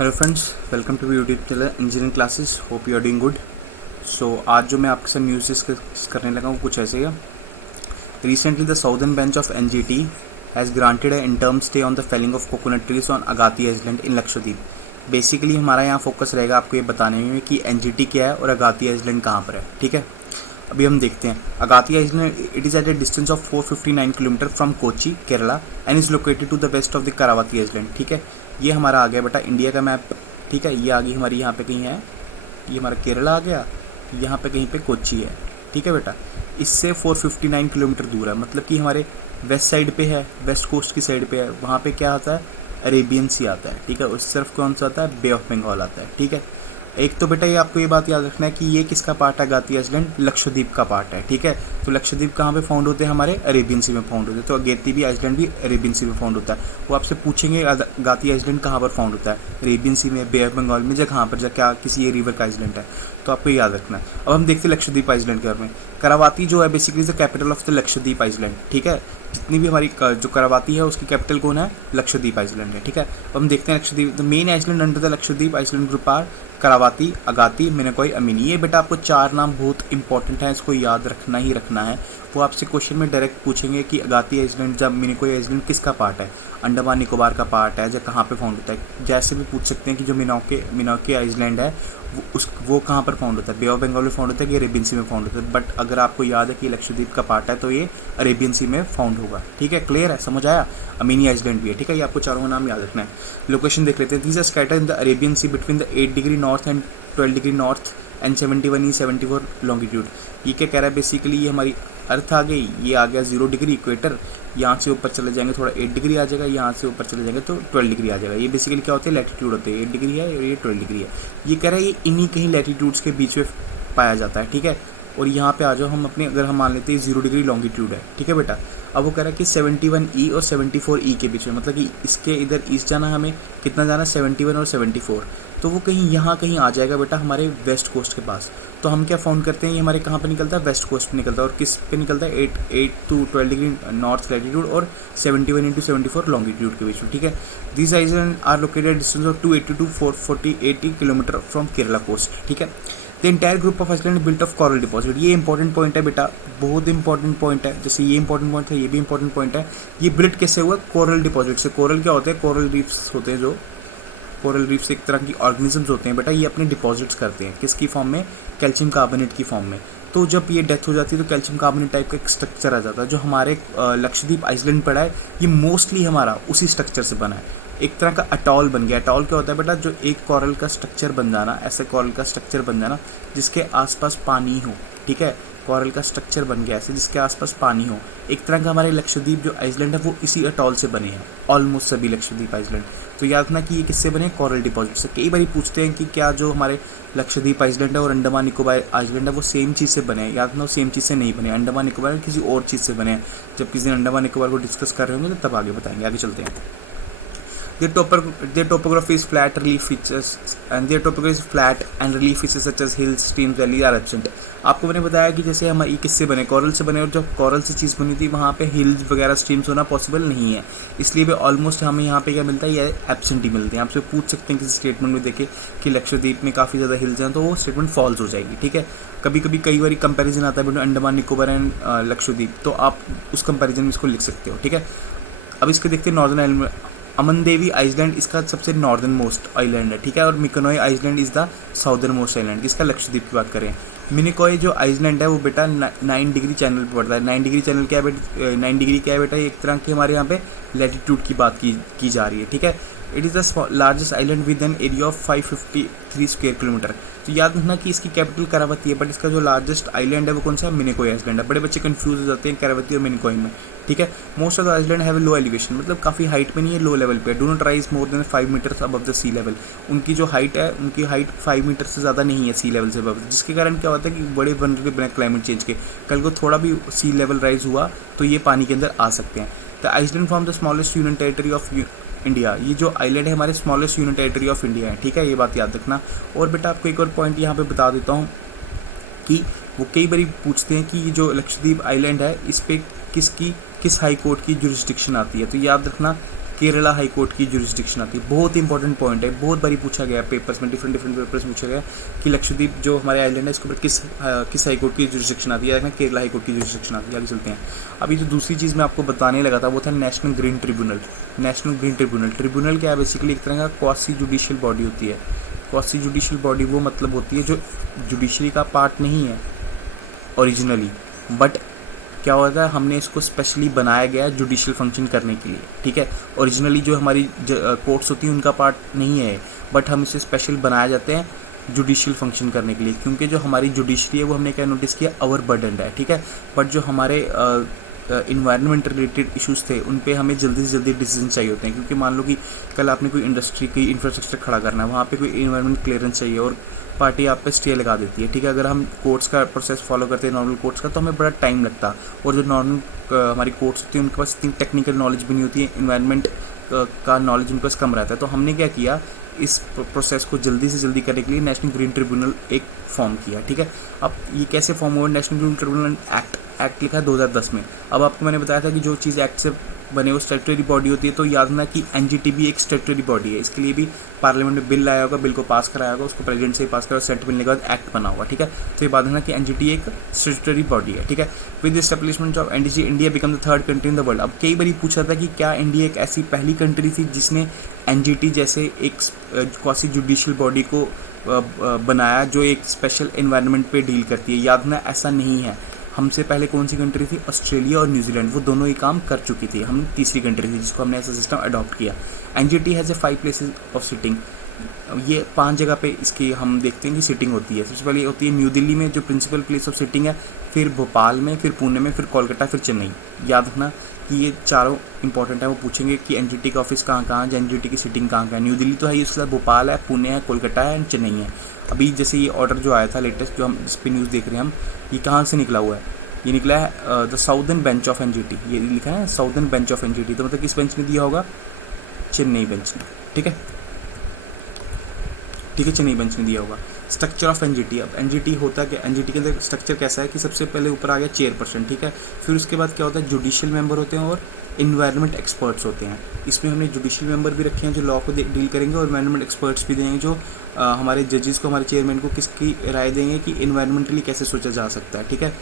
Hello friends, welcome to YouTube channel engineering classes. Hope you are doing good. So आज जो मैं आपके साथ न्यूज़ डिस्कस करने लगा हूँ कुछ ऐसे ही है। Recently the southern bench of NGT has granted a interim stay on the felling of coconut trees on Agatti island in Lakshadweep. Basically हमारा यहाँ फोकस रहेगा आपको ये बताने में कि एनजीटी क्या है और अगाती आइलैंड कहाँ पर है। ठीक है, अभी हम देखते हैं। Agatti island it is at a distance of 459 kilometre from Kochi Kerala and is located to the west of the Kavaratti island. ठीक है, ये हमारा आ गया बेटा इंडिया का मैप। ठीक है, ये आ गई हमारी यहाँ पे कहीं है, ये हमारा केरला आ गया, यहाँ पे कहीं पे कोची है। ठीक है बेटा, इससे 459 किलोमीटर दूर है, मतलब कि हमारे वेस्ट साइड पे है, वेस्ट कोस्ट की साइड पे है। वहाँ पे क्या आता है, अरेबियन सी आता है। ठीक है, उस तरफ कौन सा आता है, बे ऑफ बंगाल आता है। ठीक है, एक तो बेटा ये आपको ये बात याद रखना है कि ये किसका पार्ट है, अगाती आइलैंड लक्षद्वीप का पार्ट है। ठीक है, तो लक्षद्वीप कहाँ पे फाउंड होते हैं, हमारे अरेबियन सी में फाउंड होते हैं। तो अगेती भी आइलैंड भी अरेबियन सी में फाउंड होता है। वो आपसे पूछेंगे अगाती आइलैंड कहाँ पर फाउंड होता है, अरेबियन सी में, बे ऑफ बंगाल में, या कहाँ पर, क्या किसी ये रिवर का आइलैंड है, तो आपको याद रखना है। अब हम देखते हैं लक्षद्वीप आइलैंड के बारे में। करावाती जो है basically the capital of the Lakshadweep island. ठीक है, जितनी भी हमारी जो करावाती है उसकी कैपिटल कौन है, लक्षद्वीप आइलैंड है। ठीक है, अब हम देखते हैं Lakshadweep. The main island under the Lakshadweep island group are Kavaratti, Agatti, Minicoy, Amini. ये बेटा आपको चार नाम बहुत इंपॉर्टेंट है, इसको याद रखना ही रखना है। वो आपसे क्वेश्चन में डायरेक्ट पूछेंगे कि अगाती आइलैंड या मिनिकॉय आइलैंड किसका पार्ट है, अंडमान निकोबार का पार्ट है, या कहाँ पे फाउंड होता है। जैसे भी पूछ सकते हैं कि जो मिनोके आइलैंड है वो कहाँ पर फाउंड होता है, बे ऑफ बंगाल में फाउंड होता है कि अरेबियन सी में फाउंड होता है। बट अगर आपको याद है कि लक्षद्वीप का पार्ट है तो ये अरेबियन सी में फाउंड होगा। ठीक है, क्लियर है, समझ आया। अमीनी आइलैंड भी है। ठीक है, ये आपको चारों का नाम याद रखना है। लोकेशन देख लेते हैं। These are scattered in the Arabian sea between the 8 degree north and 12 degree north and 71 E 74 longitude. ये क्या कह रहा है, बेसिकली ये हमारी अर्थ आ गई, ये आ गया 0 डिग्री इक्वेटर, यहाँ से ऊपर चले जाएंगे थोड़ा 8 डिग्री आ जाएगा, यहाँ से ऊपर चले जाएंगे तो 12 डिग्री आ जाएगा। ये बेसिकली क्या होते हैं, लैटिट्यूड होते हैं। 8 डिग्री है और ये 12 डिग्री है। ये कह रहा है ये इन्हीं कहीं लैटिट्यूड्स के बीच में पाया जाता है। ठीक है, और यहाँ पे आ जाओ हम अपने, अगर हम मान लेते हैं 0 डिग्री लॉन्गिट्यूड है। ठीक है बेटा, अब वो कह रहा है कि 71 ई और 74 ई के बीच में, मतलब कि इसके इधर ईस्ट जाना, हमें कितना जाना, 71 और 74, तो वो कहीं यहाँ कहीं आ जाएगा बेटा हमारे वेस्ट कोस्ट के पास। तो हम क्या फाउंड करते हैं, ये हमारे कहाँ पे निकलता है, वेस्ट कोस्ट पे निकलता है। और किस पे निकलता है, 8 टू 12 डिग्री नॉर्थ लैटिट्यूड और 71 इंटू 74 लॉन्गिट्यूड के बीच में। ठीक है, this island are located distance of 280 to 480 kilometre from Kerala coast. ठीक है, the entire group of island built of coral deposit. ये इंपॉर्टेंट पॉइंट है बेटा, बहुत इंपॉर्टेंट पॉइंट है। जैसे ये इंपॉर्टेंट पॉइंट है, ये भी इंपॉर्टेंट पॉइंट है। ये बिल्ट कैसे हुआ, कोरल डिपॉजिट से। कोरल क्या होते हैं, कोरल रीफ्स होते हैं। जो कोरल रीफ्स एक तरह की ऑर्गेनिजम्स होते हैं बेटा, ये अपने डिपॉजिट्स करते हैं किसकी फॉर्म में, कैल्शियम कार्बोनेट की फॉर्म में। तो जब ये डेथ हो जाती है तो कैल्शियम कार्बोनेट टाइप का एक स्ट्रक्चर आ जाता है। जो हमारे लक्षद्वीप आइलैंड पड़ा है ये मोस्टली हमारा उसी स्ट्रक्चर से बना है। एक तरह का अटॉल बन गया। अटॉल क्या होता है बेटा, जो एक कोरल का स्ट्रक्चर बन जाना, ऐसे कोरल का स्ट्रक्चर बन जाना जिसके आसपास पानी हो। ठीक है, कोरल का स्ट्रक्चर बन गया ऐसे जिसके आसपास पानी हो। एक तरह का हमारे लक्षद्वीप जो आइलैंड है वो इसी अटॉल से बने हैं, ऑलमोस्ट सभी लक्षद्वीप आइलैंड। तो याद रखना कि ये किससे बने, कोरल डिपॉजिट से। कई बार पूछते हैं कि क्या जो हमारे लक्षद्वीप आइलैंड है और अंडमान निकोबार आइलैंड है वो सेम चीज़ से बने हैं। याद रखना, सेम चीज़ से नहीं बने। अंडमान निकोबार किसी और चीज़ से बने हैं। जब किसी दिन अंडमान निकोबार को डिस्कस कर रहे होंगे तो तब आगे बताएंगे। आगे चलते हैं। Their topography is flat, relief features and relief features such as hills, streams, valleys are absent. आपको मैंने बताया कि जैसे हम ये किससे बने, कोरल से बने, और जब कोरल से चीज़ बनी थी वहाँ पे हिल्स वगैरह स्ट्रीम्स होना पॉसिबल नहीं है। इसलिए भी ऑलमोस्ट हमें यहाँ पे क्या मिलता है, ये एब्सेंट ही मिलते हैं। आपसे पूछ सकते हैं किसी स्टेटमेंट में देखे कि लक्षद्वीप में काफ़ी ज़्यादा हिल्स हैं, तो वो स्टेटमेंट फॉल्स हो जाएगी। ठीक है, कभी कभी कई बार कंपैरिजन आता है बिटवीन अंडमान निकोबार एंड लक्षद्वीप, तो आप उस कंपैरिजन में इसको लिख सकते हो। ठीक है, अब इसके देखते हैं northern island. Aman Devi island इसका सबसे नॉर्दर्न मोस्ट आइलैंड है। ठीक है, और Minicoy island is the southern most island. किसका, लक्षद्वीप की बात करें। मिनिकॉय जो आइलैंड है वो बेटा 9 डिग्री चैनल पर पड़ता है। 9 डिग्री चैनल क्या है बेटा, 9 डिग्री क्या है बेटा, एक तरह की हमारे यहाँ पे लैटिट्यूड की बात की जा रही है। ठीक है, it is the largest island with an area of 553 square kilometre. तो याद रखना कि इसकी कैपिटल करावती है, बट इसका जो लार्जेस्ट आइलैंड है वो कौन सा है, मिनिकॉय आइलैंड है। बड़े बच्चे कंफ्यूज हो जाते हैं करावती और मिनिकॉय में। ठीक है, most of the island have low elevation, मतलब काफ़ी हाइट पे नहीं है, लो लेवल पे। Do not rise more than 5 metres above the sea level. उनकी जो हाइट है, उनकी हाइट 5 मीटर से ज़्यादा नहीं है सी लेवल से अबव, जिसके कारण क्या होता है कि बड़े वनरेबल बने क्लाइमेट चेंज के। कल को थोड़ा भी सी लेवल राइज हुआ तो ये पानी के अंदर आ सकते हैं। The island from the smallest union territory of India. ये जो आइलैंड है हमारे smallest union territory of India है। ठीक है, ये बात याद रखना। और बेटा आपको एक और पॉइंट यहाँ पे बता देता हूँ कि वो कई बार पूछते हैं कि ये जो लक्षद्वीप आइलैंड है इस पे किस हाई कोर्ट की जुरिस्डिक्शन आती है। तो याद रखना केरला हाई कोर्ट की जुरिस्डिक्शन आती है। बहुत इंपॉर्टेंट पॉइंट है, बहुत बारी पूछा गया पेपर्स में, डिफरेंट पेपर्स पूछा गया कि लक्षद्वीप जो हमारे आइलैंड है इसके ऊपर किस हाई कोर्ट की जुरिस्डिक्शन आती है, केरला हाई कोर्ट की जुरिस्डिक्शन आती है। आगे चलते हैं। अभी जो दूसरी चीज़ मैं आपको बताने लगा था वो था national green tribunal. National green tribunal क्या है? बेसिकली एक तरह का क्वासी जुडिशियल बॉडी होती है। क्वासी जुडिशियल बॉडी वो मतलब होती है जो जुडिशरी का पार्ट नहीं है ओरिजिनली, बट क्या होता है हमने इसको स्पेशली बनाया गया है जुडिशियल फंक्शन करने के लिए, ठीक है। ओरिजिनली जो हमारी कोर्ट्स होती हैं उनका पार्ट नहीं है, बट हम इसे स्पेशल बनाया जाते हैं जुडिशियल फंक्शन करने के लिए, क्योंकि जो हमारी जुडिशरी है वो हमने क्या नोटिस किया, ओवर बर्डनड है, ठीक है। बट जो हमारे इन्वायरमेंट रिलेटेड इश्यूज़ थे उन पे हमें जल्दी से जल्दी डिसीजन चाहिए होते हैं, क्योंकि मान लो कि कल आपने कोई इंडस्ट्री की इंफ्रास्ट्रक्चर खड़ा करना है, वहाँ पे कोई इन्वायरमेंट क्लियरेंस चाहिए और पार्टी आप पे स्टे लगा देती है, ठीक है। अगर हम कोर्ट्स का प्रोसेस फॉलो करते हैं नॉर्मल कोर्ट्स का तो हमें बड़ा टाइम लगता, और जो नॉर्मल हमारी कोर्ट्स होती है उनके पास इतनी टेक्निकल नॉलेज भी नहीं होती है, इन्वायरमेंट का नॉलेज उनके पास कम रहता है। तो हमने क्या किया, इस प्रोसेस को जल्दी से जल्दी करने के लिए नेशनल ग्रीन ट्रिब्यूनल एक फॉर्म किया, ठीक है। अब ये कैसे फॉर्म हुआ? नेशनल ग्रीन ट्रिब्यूनल एक्ट लिखा है 2010 में। अब आपको मैंने बताया था कि जो चीज़ एक्ट से बने वो स्टैट्यूटरी बॉडी होती है, तो याद रखना कि एनजीटी भी एक स्टैट्यूटरी बॉडी है। इसके लिए भी पार्लियामेंट में बिल लाया होगा, बिल को पास कराया होगा, उसको प्रेसिडेंट से पास करा, सेट मिलने के बाद एक्ट बना होगा, ठीक है। तो ये बात रखना कि एनजीटी एक स्टैट्यूटरी बॉडी है, ठीक है। With establishment of NGT India become the third country in the world. अब कई बार पूछा था कि क्या इंडिया एक ऐसी पहली कंट्री थी जिसने एनजीटी जैसे एक क्वासी जुडिशियल बॉडी को बनाया जो एक स्पेशल एनवायरनमेंट पे डील करती है। याद रखना ऐसा नहीं है। हमसे पहले कौन सी कंट्री थी? ऑस्ट्रेलिया और न्यूजीलैंड, वो दोनों ही काम कर चुकी थी। हम तीसरी कंट्री थी जिसको हमने ऐसा सिस्टम अडॉप्ट किया। NGT has a 5 places of sitting. ये 5 जगह पे इसकी हम देखते हैं कि सिटिंग होती है। सबसे पहले होती है न्यू दिल्ली में जो प्रिंसिपल प्लेस ऑफ सिटिंग है, फिर भोपाल में, फिर पुणे में, फिर कोलकाता, फिर चेन्नई। याद रखना कि ये चारों इंपॉर्टेंट है। वो पूछेंगे कि एनजीटी का ऑफिस कहाँ है, एनजीटी की सिटिंग कहाँ है। न्यू दिल्ली तो है, उसके साथ भोपाल है, पुणे है, कोलकाता है एंड चेन्नई है। अभी जैसे ये ऑर्डर जो आया था लेटेस्ट, जो हम जिस पे न्यूज़ देख रहे हैं हम, ये कहाँ से निकला हुआ है? ये निकला है the southern bench of NGT. ये लिखा है साउदर्न बेंच ऑफ एनजीटी, तो मतलब किस बेंच ने दिया होगा? चेन्नई बेंच ने, ठीक है, चेन्नई बेंच ने दिया होगा। Structure of NGT. अब एनजीटी होता है क्या? एनजीटी के अंदर स्ट्रक्चर कैसा है कि सबसे पहले ऊपर आ गया चेयरपर्सन, ठीक है। फिर उसके बाद क्या होता है? जुडिशियल मेंबर होते हैं और इन्वायरमेंट एक्सपर्ट्स होते हैं। इसमें हमने जुडिशियल मेंबर भी रखे हैं जो लॉ को डील करेंगे, और इन्वायरमेंट एक्सपर्ट्स भी देंगे जो हमारे जजेस को, हमारे चेयरमैन को किसकी राय देंगे कि इन्वायरमेंटली कैसे सोचा जा सकता है, ठीक है।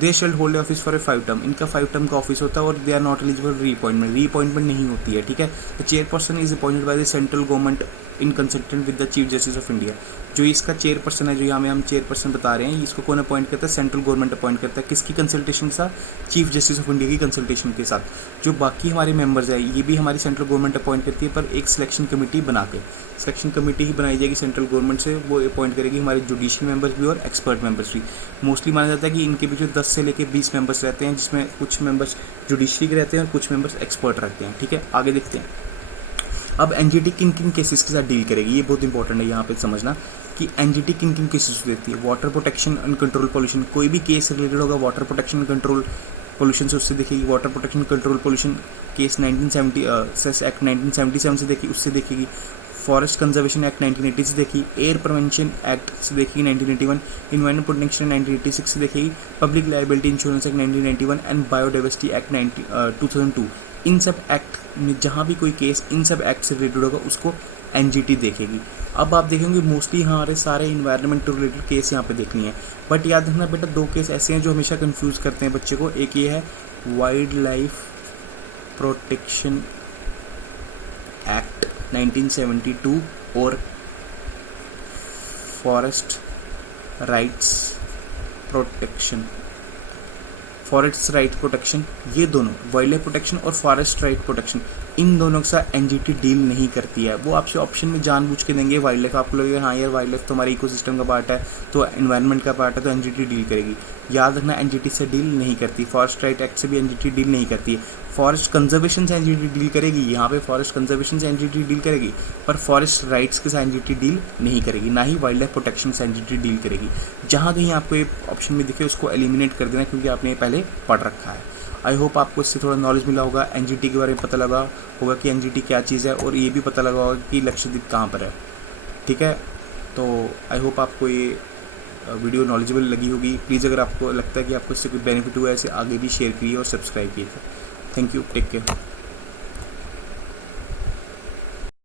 They shall hold office for a 5 term. इनका 5 टर्म का ऑफिस होता है और they are not eligible reappointment नहीं होती है, ठीक है। The chairperson is appointed by the central government in consultant with the chief justice of India. जो इसका चेयरपर्सन है, जो यहाँ में हम चेयरपर्सन बता रहे हैं, इसको कौन अपॉइंट करता है? सेंट्रल गवर्नमेंट अपॉइंट करता है। किसकी कंसल्टेशन के साथ? चीफ जस्टिस ऑफ इंडिया की कंसल्टेशन के साथ। जो बाकी हमारे मेंबर्स हैं ये भी हमारी सेंट्रल गवर्नमेंट अपॉइंट करती है, पर एक सिलेक्शन कमेटी बना के। सिलेक्शन कमेटी ही बनाई जाएगी सेंट्रल गवर्नमेंट से, वो अपॉइंट करेगी हमारे जुडिशियल मेंबर्स भी और एक्सपर्ट मेंबर्स भी। मोस्टली माना जाता है कि इनके बीच 10 से लेकर 20 मेंबर्स रहते हैं, जिसमें कुछ मेंबर्स जुडिशरी के रहते हैं और कुछ मेंबर्स एक्सपर्ट रहते हैं, ठीक है। आगे देखते हैं। अब एनजीटी किन किन केसेस के साथ डील करेगी, ये बहुत इंपॉर्टेंट है यहाँ पे समझना कि एनजीटी किन किन केसेस देती है। Water protection and control pollution, कोई भी केस रिलेटेड होगा water protection and control pollution से, उससे देखेगी। Water protection control pollution case 1970 act 1977 से देखी, उससे देखेगी। फॉरेस्ट कंजर्वेशन एक्ट 1980 से देखी। एयर प्रिवेंशन एक्ट से देखी 1981। इन्वायरमेंट प्रोटेक्शन 1986 से देखेगी। Public liability insurance act 1991 and biodiversity act 2002। इन सब एक्ट में जहाँ भी कोई केस इन सब एक्ट से रिलेटेड होगा उसको एनजीटी देखेगी। अब आप देखेंगे मोस्टली हमारे सारे इन्वायरमेंट रिलेटेड केस यहाँ पे देखनी है, बट याद रखना बेटा 2 केस ऐसे हैं जो हमेशा कंफ्यूज करते हैं बच्चे को। एक ये है वाइल्ड लाइफ प्रोटेक्शन एक्ट 1972 और forest rights protection, forest right protection. ये दोनों वाइल्ड लाइफ प्रोटेक्शन और फॉरेस्ट राइट प्रोटेक्शन, इन दोनों के साथ एनजीटी डील नहीं करती है। वो आपसे ऑप्शन में जानबूझ के देंगे वाइल्ड लाइफ, आपको लगेगा हाँ यार वाइल्ड लाइफ तो हमारे इकोसिस्टम का पार्ट है, तो एनवायरनमेंट का पार्ट है, तो एनजीटी डील करेगी। याद रखना एनजीटी से डील नहीं करती। फॉरेस्ट राइट एक्ट से भी एनजीटी डील नहीं करती है। फॉरेस्ट कंजर्वेशन से एनजीटी डील करेगी, यहाँ पे फॉरेस्ट कंजर्वेशन से एनजीटी डील करेगी, पर फॉरेस्ट राइट्स के साथ एनजीटी डील नहीं करेगी, ना ही वाइल्ड लाइफ प्रोटेक्शन से एनजीटी डील करेगी। जहाँ कहीं आपको ये ऑप्शन में दिखे उसको एलिमिनेट कर देना, क्योंकि आपने पहले पढ़ रखा है। आई होप आपको इससे थोड़ा नॉलेज मिला होगा, एनजीटी के बारे में पता लगा होगा कि एनजीटी क्या चीज़ है, और ये भी पता लगा होगा कि लक्षद्वीप कहाँ पर है, ठीक है। तो आई होप आपको ये वीडियो नॉलेजेबल लगी होगी। प्लीज़ अगर आपको लगता है कि आपको इससे कोई बेनिफिट हुआ है, इसे आगे भी शेयर करिए और सब्सक्राइब कीजिए। Thank you, take care.